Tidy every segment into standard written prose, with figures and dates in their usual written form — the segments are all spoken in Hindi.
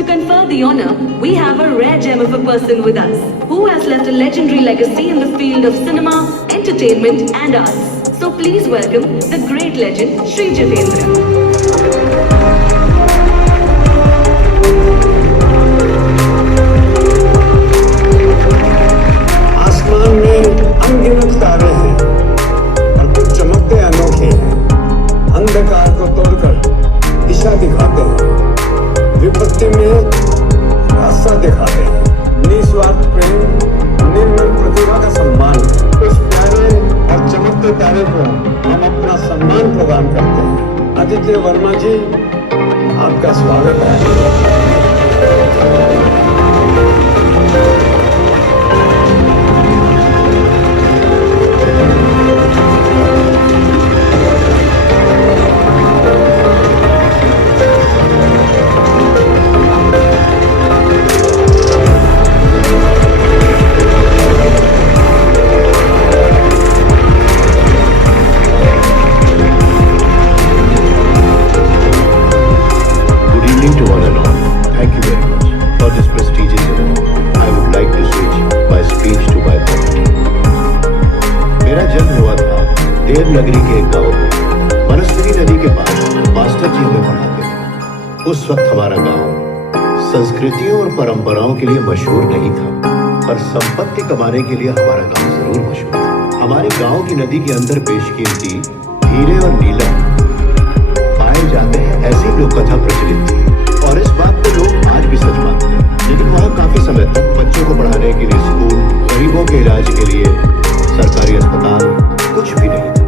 To confer the honor, we have a rare gem of a person with us, who has left a legendary legacy in the field of cinema, entertainment and arts. So please welcome the great legend, Shri Jitendra. आसमान में अनगिनत तारे हैं और कुछ चमकते अनोखे हैं। अंधकार को तोड़कर दिशा दिखाते हैं, विपत्ति में रास्ता दिखाते हैं। निस्वार्थ प्रेम, निर्मल प्रतिभा का सम्मान। उस प्यारे और चमकते तारे को हम अपना सम्मान प्रदान करते हैं। आदित्य वर्मा जी, आपका स्वागत है। नगरी के एक गांव मनस्विनी नदी के पास मास्टर जी हमें पढ़ाते थे। उस वक्त हमारा गांव संस्कृतियों और परंपराओं के लिए मशहूर नहीं था, पर संपत्ति कमाने के लिए हमारा गांव जरूर मशहूर था। हमारे गांव की नदी के अंदर बेशकीमती हीरे और नीलम पाए जाते हैं, ऐसी लोक कथा प्रचलित थी और इस बात पे लोग आज भी सच मानते हैं। लेकिन वहाँ काफी समय तक बच्चों को पढ़ाने के लिए स्कूल, गरीबों के इलाज के लिए सरकारी अस्पताल कुछ भी नहीं था।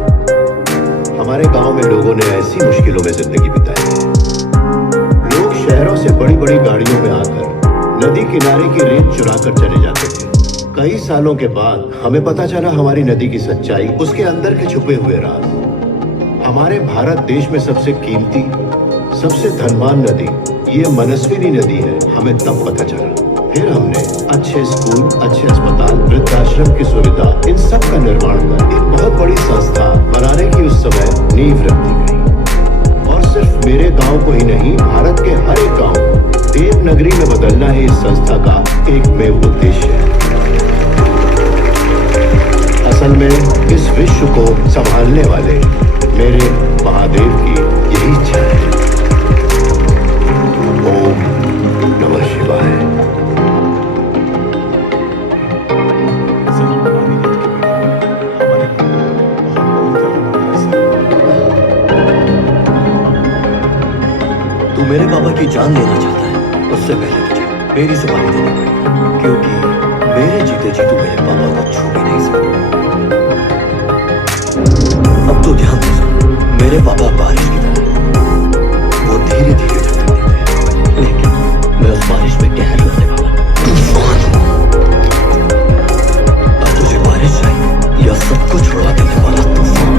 हमारे गांव में लोगों ने ऐसी मुश्किलों में जिंदगी बिताई है। लोग शहरों से बड़ी बड़ी गाड़ियों में आकर नदी किनारे की रेत चुराकर चले जाते थे। कई सालों के बाद हमें पता चला हमारी नदी की सच्चाई, उसके अंदर के छुपे हुए राज। हमारे भारत देश में सबसे कीमती, सबसे धनवान नदी ये मनस्विनी नदी है, हमें तब पता चला। फिर हमने अच्छे स्कूल, अच्छे अस्पताल, वृद्धाश्रम की सुविधा, इन सब का निर्माण कर एक बहुत बड़ी संस्था बनाने की उस समय नींव रख दी गई। और सिर्फ मेरे गांव को ही नहीं, भारत के हर एक गांव को देवनगरी में बदलना है इस संस्था का एकमेव उद्देश्य है। असल में इस विश्व को संभालने वाले मेरे महादेव की यही इच्छा है। ओम नमः शिवाय। तू मेरे पापा की जान लेना चाहता है, उससे पहले तुझे मेरी सुपारी देनी पड़ेगी, क्योंकि मेरे जीते जी तू मेरे पापा को छू भी नहीं सकता। अब तो ध्यान दे, मेरे पापा बारिश की तरह वो धीरे धीरे धड़कने थे, लेकिन मैं उस बारिश में कहर लाने वाला तूफान हूं। अब तुझे बारिश चाहिए या सब कुछ उड़ा देने वाला तूफान?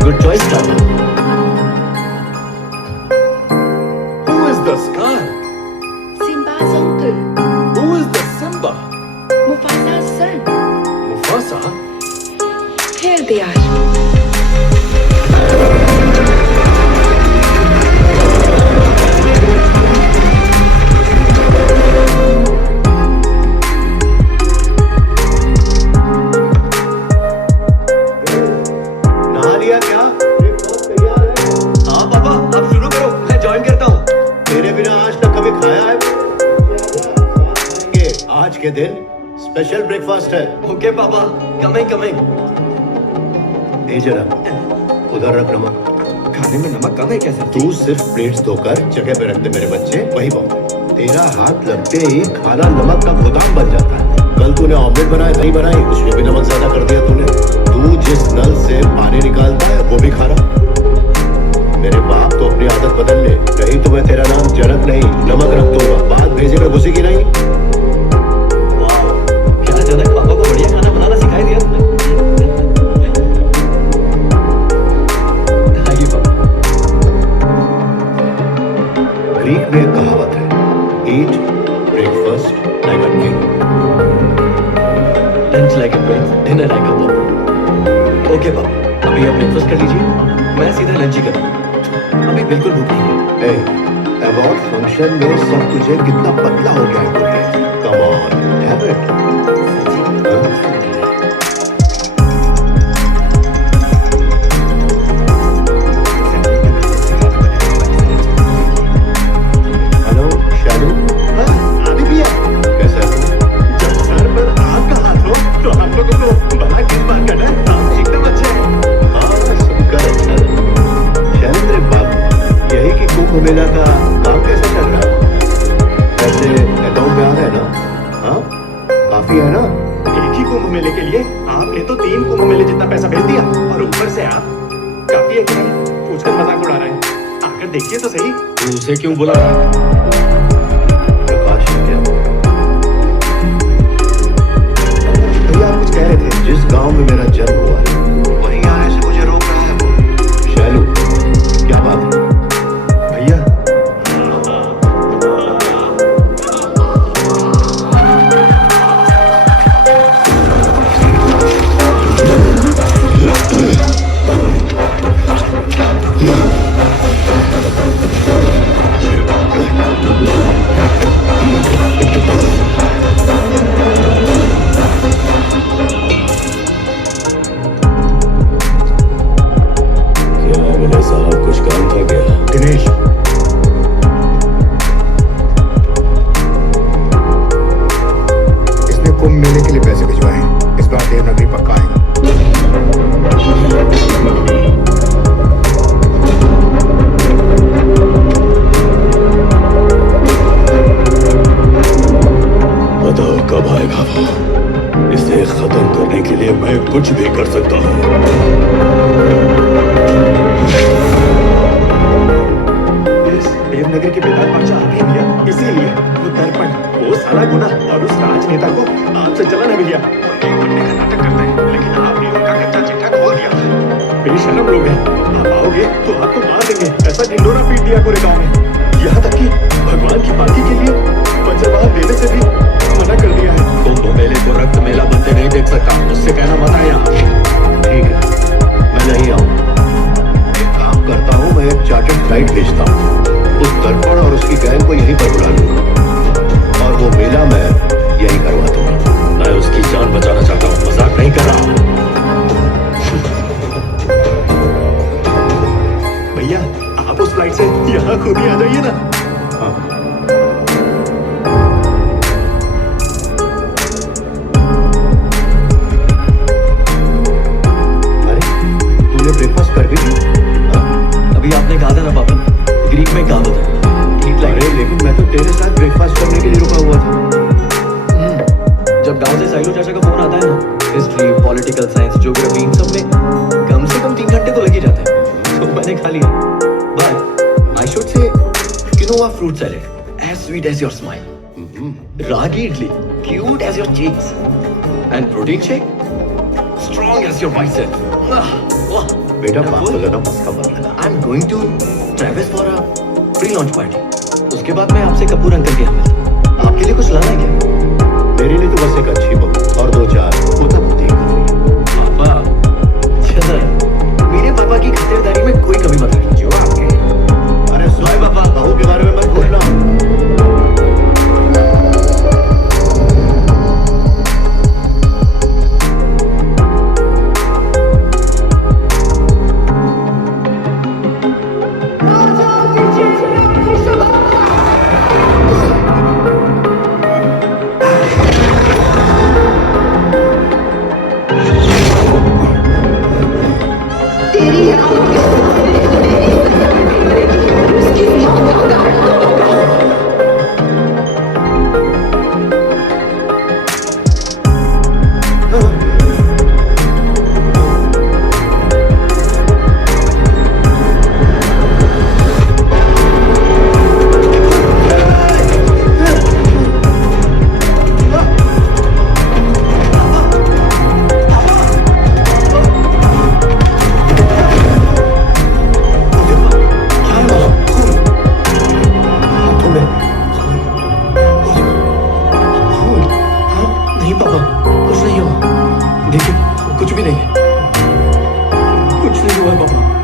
Good choice, Tata. Who is the Scar? Simba's uncle. Who is the Simba? Mufasa's son. Mufasa? Here they are. आज के दिन स्पेशल ब्रेकफास्ट है। ओके पापा, कमिंग कमिंग। दे जरा, उधर रख नमक। खाने में नमक कम है क्या सर? तू सिर्फ प्लेट्स धोकर जगह पे रख दे मेरे बच्चे, वही बहुत है। तेरा हाथ लगते ही खाना नमक का गोदाम बन जाता है। कल तूने ऑमलेट बनाया, दही बनाई, उसमें भी नमक ज्यादा कर दिया तूने। तू जिस नल से पानी निकालता है वो भी खाना। मेरे बाप तो अपनी आदत बदल ले, नहीं तो मैं तेरा नाम जनक नहीं नमक रख दूंगा। बात भेजे में घुसी की नहीं। जनक पापा को बढ़िया खाना बनाना सिखाई दिया तुमने। आइए पापा। ग्रीक में एक कहावत है, eat breakfast like a king, lunch like a prince, dinner like a pop. Okay पापा, अभी आप ब्रेकफास्ट कर लीजिए, मैं सीधा लंच ही करूँगा। अभी बिल्कुल भूख नहीं है। अवार्ड फंक्शन में सब तुझे कितना पतला हो गया है। Come on, have it. Hello Shalu, अभी भी है। कैसा है तू? जब सर पर आपका हाथ हो तो हम लोगों को बड़ा किस बात करना है, आप एकदम अच्छे हैं। हाँ, सुनकर अच्छा लगा। शैलेंद्र एक बात, यही कि कुंभ मेला का काम कैसा चल रहा है? ऐसे अकाउंट में आ रहा है ना? हाँ, काफी है ना? एक ही कुंभ मेले के लिए आपने तो 3 कुंभ मेले जितना पैसा भेज दिया, और ऊपर से आप काफी है कि नहीं पूछकर मजाक उड़ा रहे हैं। आकर देखिए तो सही। तू उसे क्यों बुला? प्रकाश ने क्या बोला? भैया आप कुछ कह रहे थे। जिस गांव में मेरा जन्म हुआ है वहीं आने से मुझे रोक रहा है वो। शैलू, क्या बात है? भैया कुछ काम था क्या? दिनेश, इसने कुंभ मेले के लिए पैसे भिजवाए हैं। इस बार देवनागरी पक्का आएगा। बताओ कब आएगा वो? इसे खत्म करने के लिए मैं कुछ भी कर सकता हूँ। इस देवनगर के बेताल बादशाह आ गए भैया, इसीलिए वो दर्पण, वो सारा गुना और उस राजनेता को आपसे चलन है भैया। उनके बनने का नाटक करते हैं, लेकिन आपने उनका कच्चा चिट्ठा खोल दिया। बेशरम लोग हैं, आप आओगे तो आपको मार देंगे, ऐसा ढिंडोरा पीट दिया पूरे गांव में। यहाँ तक कि भगवान की पालकी के लिए वज्रवाह देने से भी मना कर दिया है। कुंभ मेले को रक्त मेला बनते नहीं देख सकता, उससे कहना मत आए यहाँ। ठीक है, मैं नहीं आऊंगा। एक काम करता हूँ, मैं एक चार्टर्ड फ्लाइट भेजता हूँ, उस दर्पण और उसकी गैंग को यहीं पर बुला लूंगा और वो मेला मैं यहीं करवा दूंगा। मैं उसकी जान बचाना चाहता हूँ, मजाक नहीं कर रहा हूँ। भैया आप उस फ्लाइट से यहाँ खुद ही आ जाइए ना। हाँ। अरे, तूने ब्रेकफास्ट कर भी लिया? हाँ। अभी आपने कहा था ना पापा, ग्रीक में कहावत है, ठीक लगे। अरे लेकिन मैं तो तेरे साथ ब्रेकफास्ट करने के लिए रुका हुआ था। जब गांव से साइलो चाचा का फोन आता है ना, हिस्ट्री, पॉलिटिकल साइंस, ज्योग्राफी, इन सब में कम से कम 3 घंटे तो लग ही जाते हैं, तो मैंने खा लिया। But I should say quinoa fruit salad, as sweet as your smile, ragi idli, cute as your cheeks, and protein shake, strong as your bicep. बेटा पागल है ना, मस्का मत लगा। I'm going to Travis for a pre-launch party. उसके बाद मैं आपसे कपूर अंकल के यहाँ मिलता हूँ। आपके लिए कुछ लाना है क्या? मेरे लिए तो बस एक अच्छी बहू और 2-4 पोता पोती काफी। पापा, चंद्र, मेरे पापा की खातिरदारी में कोई कमी मत रखना। जो आपके। अरे सुन पापा, बहू के बारे में मत बोलना। कुछ नहीं हुआ है पापा।